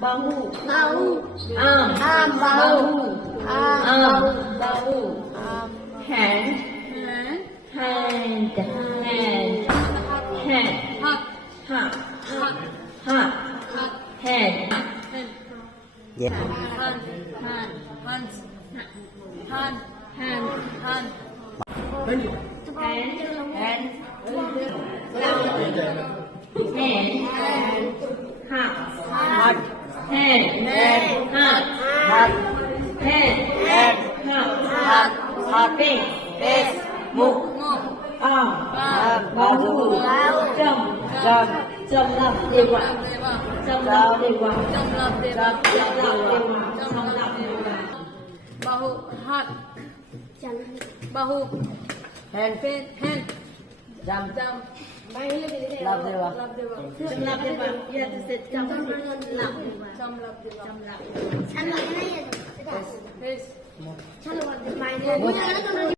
bahu, bahu, bahu, bahu, hand, hand, hand, heart, heart, heart, heart, heart, head, Yeah. hand, hand, hands, hand, hand, hand, hand, hand, hand, heart, heart, head, heart, heart, head, heart, heart, face, face, mục, mouth, arm, Bahu. trầm, drum, trầm lập đề quả, deva, trầm lập đề quả, jamlap deva, trầm lập đề quả, trầm jamlap lập đề deva, quả. bahu, heart, bahu, Hand. face, hand, Jump. jump, Love deva. lap deva, Trầm lập đề quả, you have to say trầm lập đề quả. jamlap deva, Trầm lập. face, Much.